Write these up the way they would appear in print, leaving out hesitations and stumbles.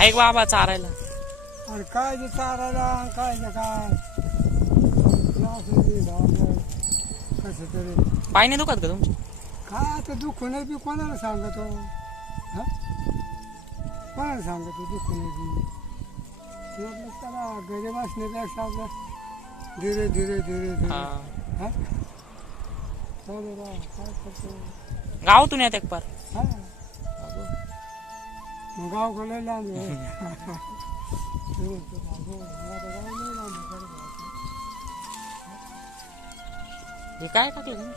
आहे का बाबा चारायला? आणि काय जे चारायला काय जे काय कसं तरी पाय नाही दुखत का तुमची? काय आता दुखून बी कोणाला सांगतो हा कोणाला सांगतो दुखून बी आपलं त्याला गरीब असण्यापेक्षा आपलं धीरे धीरे धीरे धीरे हा. हा चालू राहा काय करतो गावातून येत एक पार. हा मग गाव का लय लांब आहे. हे काय टाकलं तुम्ही?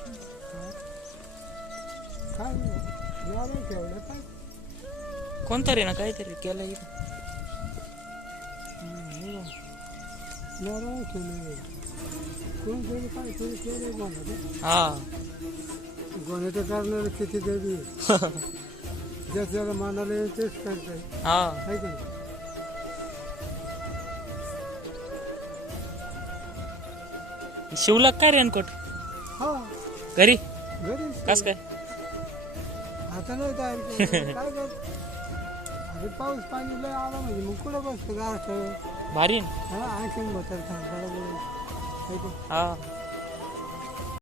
काय नाही ठेवलं काय कोणतरी ना काहीतरी केलं इथं. नारळ केले कोणतरी काय तरी केले म्हणा हा. गोणे तर करणार किती तरी ज्याला मानाला येईल तेच करताय हा. आहे का नाही? शिवला काय रेनकोट हा घरी घरी कस काय? आता नाही तयार केलं काय कर अरे पाऊस पाणी लय आला म्हणजे मग कुठं बसतो गाठ भारी ना? हा आणखीन म्हातार थांबा हा.